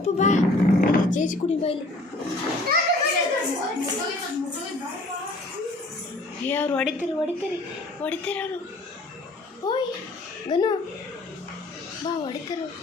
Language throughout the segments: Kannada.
ಅಪ್ಪ ಬಾ ಚೇಚಿ ಕುಡಿ ಬಾ ಇಲ್ಲಿ. ಅವ್ರು ಹೊಡಿತಾರೆ ಅವರು. ಓಯ್ ಗನು ಬಾ ಹೊಡಿತಾರೆ ಅವ್ರು.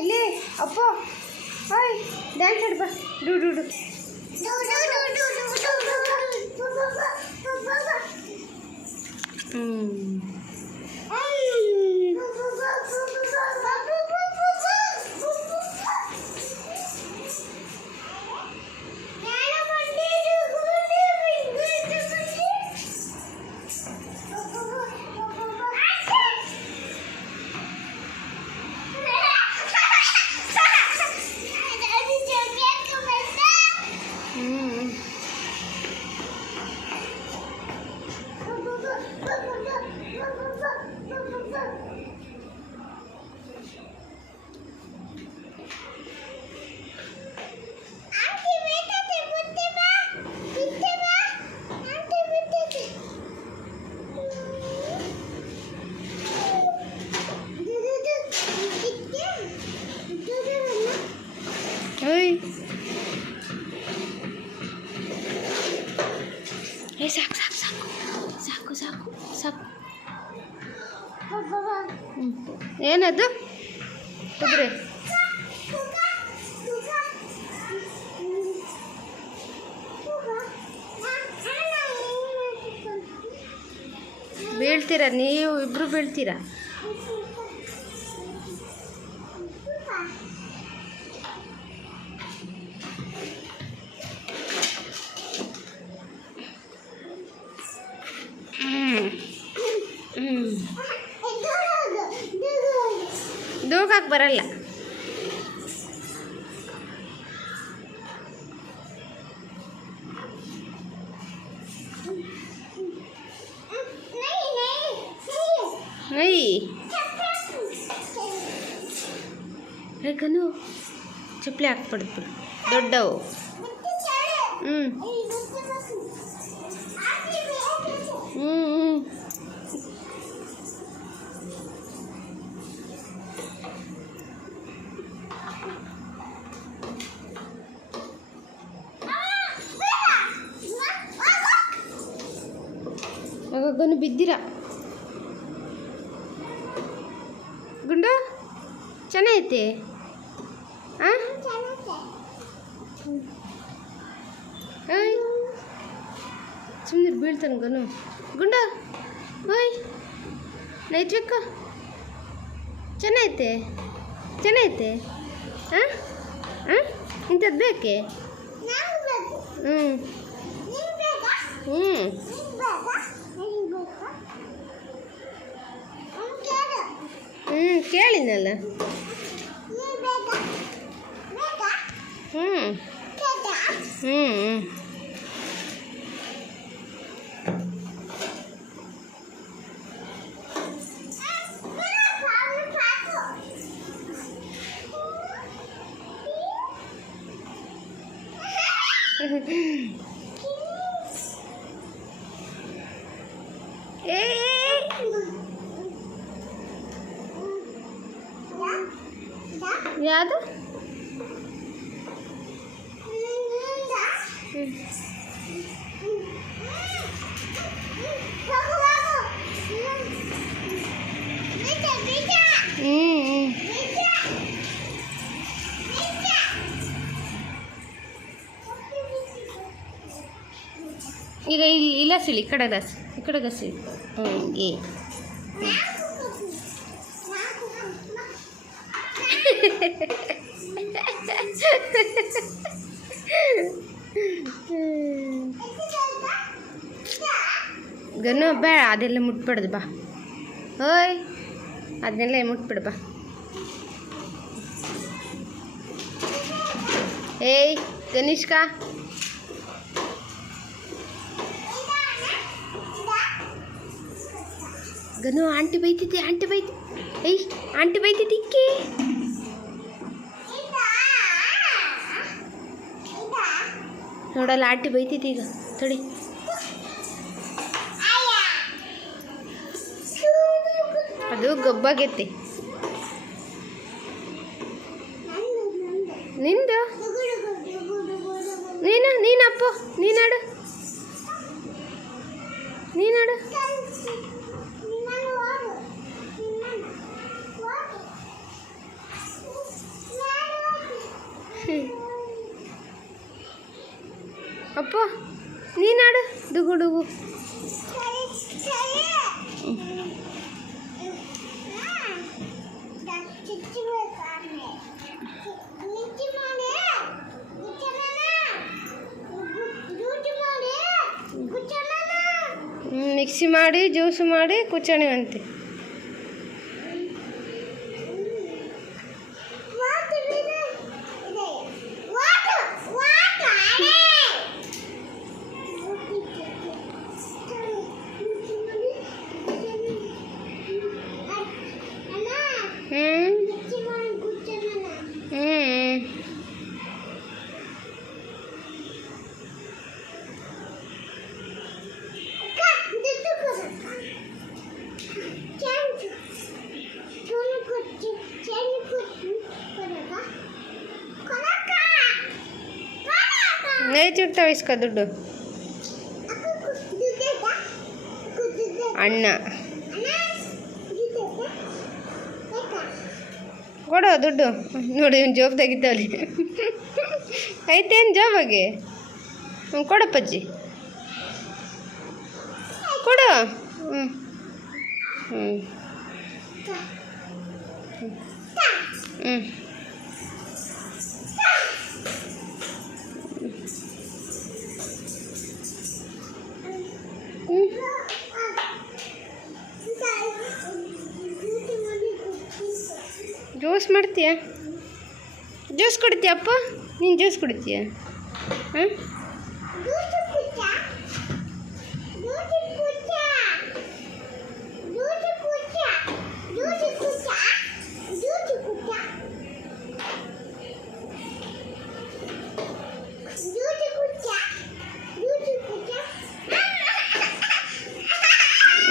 ಇಲ್ಲಿ ಅಪ್ಪ ಹಾಯ್ ಡ್ಯಾನ್ಸ್ ಆಡಿ ಬಾ. ಡು ಸಾಕು. ಏನದು ಕುದುರೆ? ಬೀಳ್ತೀರಾ ನೀವು ಇಬ್ರು ಬೀಳ್ತೀರಾ? ದೂಗಕ್ಕೆ ಬರಲ್ಲ. ಗನು ಚಪ್ಪಲಿ ಹಾಕ್ಬಿಡ್ತು ದೊಡ್ಡವು. ಗನು ಬಿದ್ದಿರ ಗುಂಡು ಚೆನ್ನಾಗೈತೆ. ಸುಮ್ಮನೆ ಬೀಳ್ತಾನೆ ಗನು. ಗುಂಡ ಓಯ್ ನೈಜ್ಬೇಕು ಚೆನ್ನಾಗೈತೆ. ಇಂಥದ್ದು ಬೇಕೆ? ಕೇಳಿನಲ್ಲ. ಯಾವುದು? ಈಗ ಇಲ್ಲ ಸಿಳಿ ಈ ಕಡೆ ಗಸಿ. ಹಿಂಗೆ ಗನು ಬೇಡ, ಅದೆಲ್ಲ ಮುಟ್ಬಿಡ್ದು ಬಾ. ಓಯ್ ಅದನ್ನೆಲ್ಲ ಮುಟ್ಬಿಡು ಬಾ. ಏಯ್ ಗನಿಷ್ಕಾ ಗನು ಆಂಟಿ ಬೈತಿದ್ದೆ ಏಯ್ ಆಂಟಿ ಬೈತಿದ್ದೆ ಇಕ್ಕಿ ನೋಡಲ್ಲ ಆಂಟಿ ಬೈತಿದ್ದೆ ಈಗ ತಡಿ ಅದು ಗೊಬ್ಬಾಗೈತಿ ನಿಂದು ನೀನಪ್ಪ ನೀನಾಡು ಅಪ್ಪ ನೀನಾಡು ಡುಗು ಮಿಕ್ಸಿ ಮಾಡಿ ಜ್ಯೂಸ್ ಮಾಡಿ ಕುಚ್ಚಣಿವಂತೆ ನೇಚಿರ್ತಾವ ಇಸ್ಕ ದುಡ್ಡು ಅಣ್ಣ ಕೊಡು ದುಡ್ಡು ನೋಡಿ ಜೋಬ್ ತೆಗಿತಾವಲ್ಲಿ ಐತೇನು ಜೋಬಾಗೆ ಕೊಡಪ್ಪಜ್ಜಿ ಕೊಡು ಹ್ಞೂ ಜ್ಯೂಸ್ ಮಾಡ್ತೀಯಾ ಜ್ಯೂಸ್ ಕುಡಿತೀಯಪ್ಪ ನೀನು ಜ್ಯೂಸ್ ಕುಡಿತೀಯ ಹಾಂ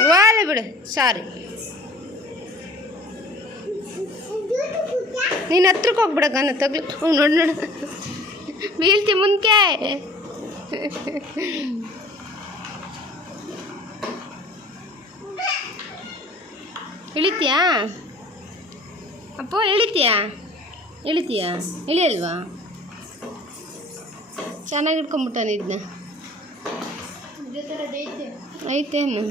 ವಾಲೆ ಬಿಡು ಸಾರಿ ನೀನು ಹತ್ರಕ್ಕೆ ಹೋಗ್ಬಿಡಕ್ಕ ತಗ್ಲಿ ನೋಡು ಬೀಳ್ತಿ ಮುಂದೆ ಇಳಿತೀಯಾ ಅಪ್ಪ ಇಳಿತೀಯಾ ಇಳಿಯಲ್ವಾ ಚೆನ್ನಾಗಿ ಇಟ್ಕೊಂಬಿಟ್ಟಾನೆ ಇದನ್ನ ಐತೇನು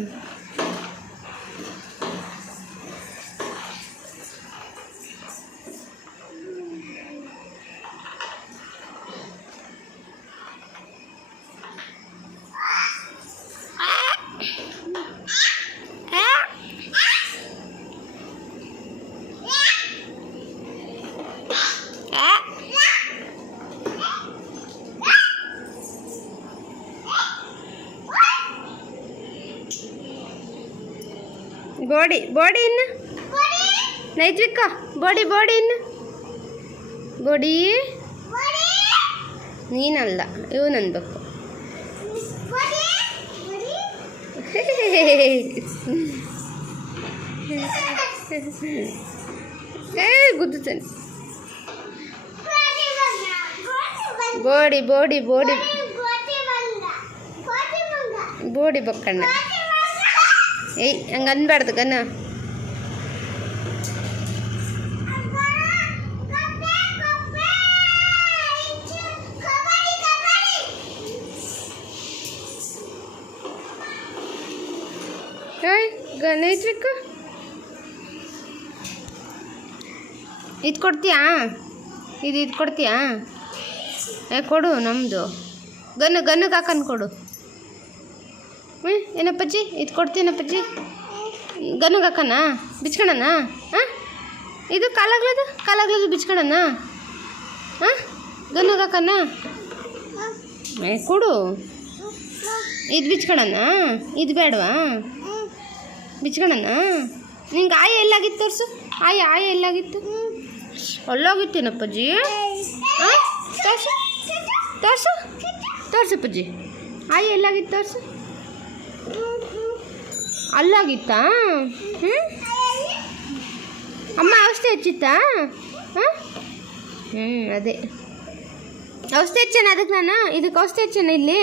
ಬಾಡಿ ಇನ್ನು ನೈಜ್ವಿಕ ಬಾಡಿ ಇನ್ನು ಬಾಡಿ ನೀನಲ್ಲ ಇವನು ಅನ್ಬೇಕು ಗುದ್ದುತ್ತಾನೆ ಬೋಡಿ ಬಕ್ಕಣ್ಣ ಏಯ್ ಹಂಗೆ ಅನ್ಬಾರ್ದು ಗನ್ನ ಗಣೇಶ್ವಿಕ ಇದು ಕೊಡ್ತೀಯಾ ಇದು ಕೊಡ್ತೀಯಾ ಕೊಡು ನಮ್ಮದು ಗನ್ನುಗೆ ಹಾಕಂದು ಕೊಡು ಏನಪ್ಪಜ್ಜಿ ಇದು ಕೊಡ್ತೀನಪ್ಪಜ್ಜಿ ಗನ್ನುಗೆ ಹಾಕಣ ಬಿಚ್ಕೊಳಣ ಹಾಂ ಇದು ಕಾಲಾಗ್ಲದು ಬಿಚ್ಕೊಳಣ ಹಾಂ ಗನ್ನುಗೆ ಹಾಕಣ ಕೊಡು ಇದು ಬಿಚ್ಕೊಳಣ ಇದು ಬೇಡವಾ ಬಿಚ್ಕೊಳಣ. ನಿಂಗೆ ಆಯ ಎಲ್ಲಾಗಿತ್ತು ತೋರಿಸು. ಆಯ ಎಲ್ಲಾಗಿತ್ತು? ಅಲ್ಲಾಗಿತ್ತೇನಪ್ಪಜ್ಜಿ? ಹಾಂ ತೋರಿಸು ತೋರಿಸು ತೋರಿಸಪ್ಪಜ್ಜಿ. ಆಯ ಎಲ್ಲಾಗಿತ್ತು ತೋರಿಸು. ಅಲ್ಲಾಗಿತ್ತಾ? ಹ್ಞೂ ಅಮ್ಮ ಔಷಧಿ ಹಚ್ಚಿತ್ತಾ? ಹಾಂ ಅದೇ ಔಷಧಿ ಹಚ್ಚೇನ ಅದಕ್ಕೆ ನಾನು. ಇದಕ್ಕೆ ಔಷಧಿ ಹಚ್ಚೇನ ಇಲ್ಲಿ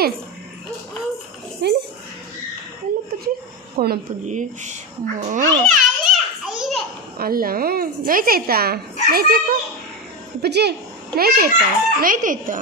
ಹೇಳಿ. ಅಲ್ಲಪ್ಪಜ್ಜಿ ಕೋಣಪ್ಪಜ್ಜಿ ಅಲ್ಲ ನೋಯ್ತಾಯ್ತಾ? ನೋಯ್ತಾಯ್ತು ಅಪ್ಪಜ್ಜಿ? ನೋಯ್ತಾಯ್ತಾ?